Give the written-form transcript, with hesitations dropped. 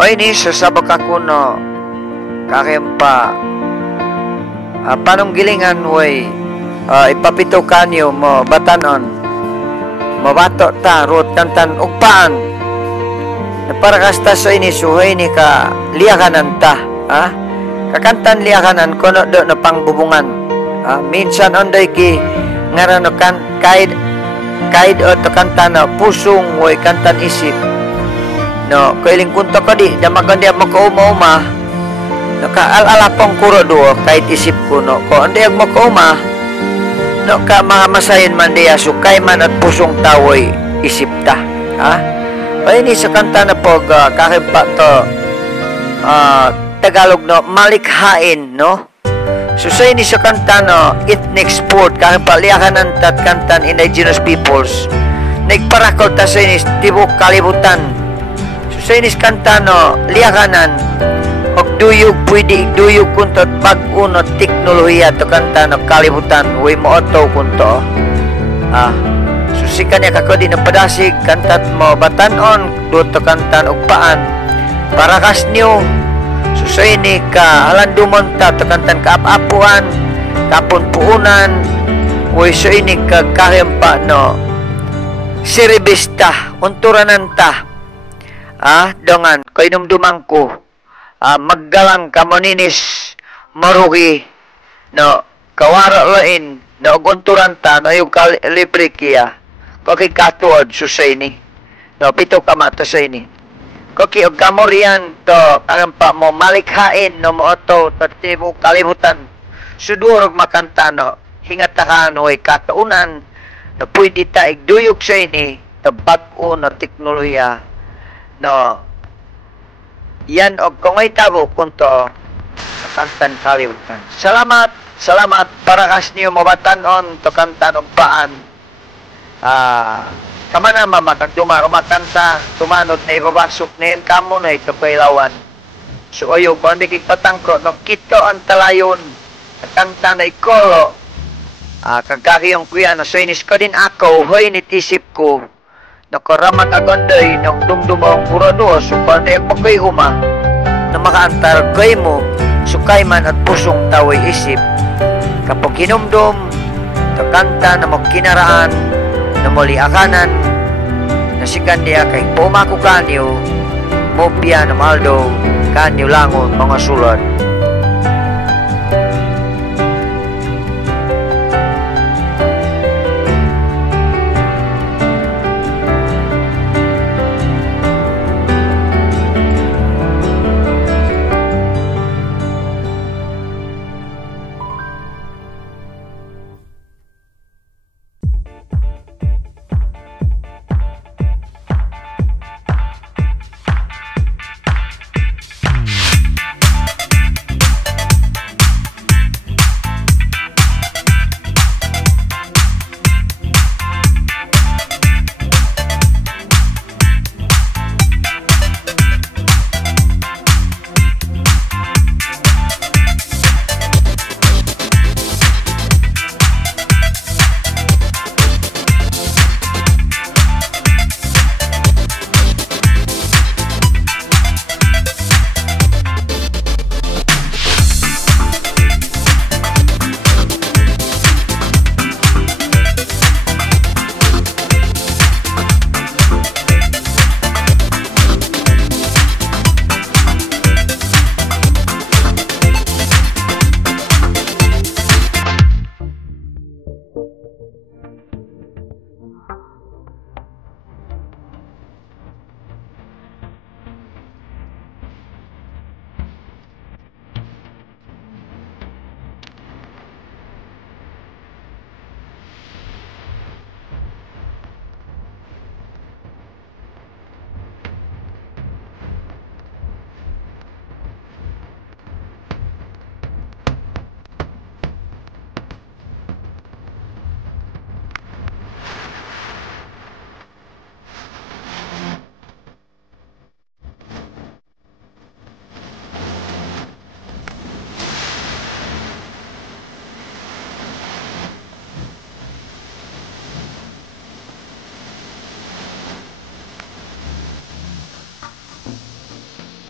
O ini sasabak ako no kakempa panunggilingan way ipapito kanyo mo batanon mabato ta rot kantan ugpaan na para kasta sa ini suhay ni ka liyakanan ta kakantan liyakanan kono do na pangbubungan minsan onday ki ngarano kan kahit o to kantan na pusong way kantan isip no kailing kunto ko di damagan dia makauma-uma no ka alalapong kuro do kahit isip ko no ko andi ag makauma no ka mga masayin man dia sukay man at pusong tawoy isip ta o ini sa kanta na pog kakimpa to Tagalog no malikhain no so sa ini sa kanta no ethnic sport kakimpa liakanan tat kantan Indigenous Peoples nagparakol ta sa ini tibok kalibutan sa inis kanta no liyakanan og duyog pwede duyog kunto bag-o no teknolohiya to kanta no kalibutan way mo oto kunto susikan niya kako di na padasig kantat mo batanon do to kantan og paan para kas niyo susay ni ka halandumon ta to kantan kaap-apuan kapon puunan way so ini ka kahempa no siribista unturanan ta dongan ko inumduman ko maggalang kamoninis marugi no kawara lain no gunturanta no yung kalibrikiya ko kay katuod susay ni no pito kamata sa ini ko kay og kamorian to ang pa mo malikhain no mo to tatibo kalibutan sudurog makanta no hingatakan no ay kataunan no pwede ta igduyok sa ini to bag-o no teknolohiya no yan og kung ay tabo kunto kantan kalibutan salamat para kas niyo mabatanon to kantan og paan kamana mamakagdumaro makanta tumanod na ibabasok na kamo na ito pailawan so ayo kung di patangko no kito ang talayon kanta na ikolo kagkakiyong kuya na so inis ko din Akow hoy nitisip ko nakaramat agonday ng dumdumang kurado supaya pagkay huma na makaantar kay mo sukay man at pusong taway isip kapag kinumdum kakanta na magkinaraan na muli akanan na sikan diya kay pumako kanyo mopya na maldo kanyo langon mga sulod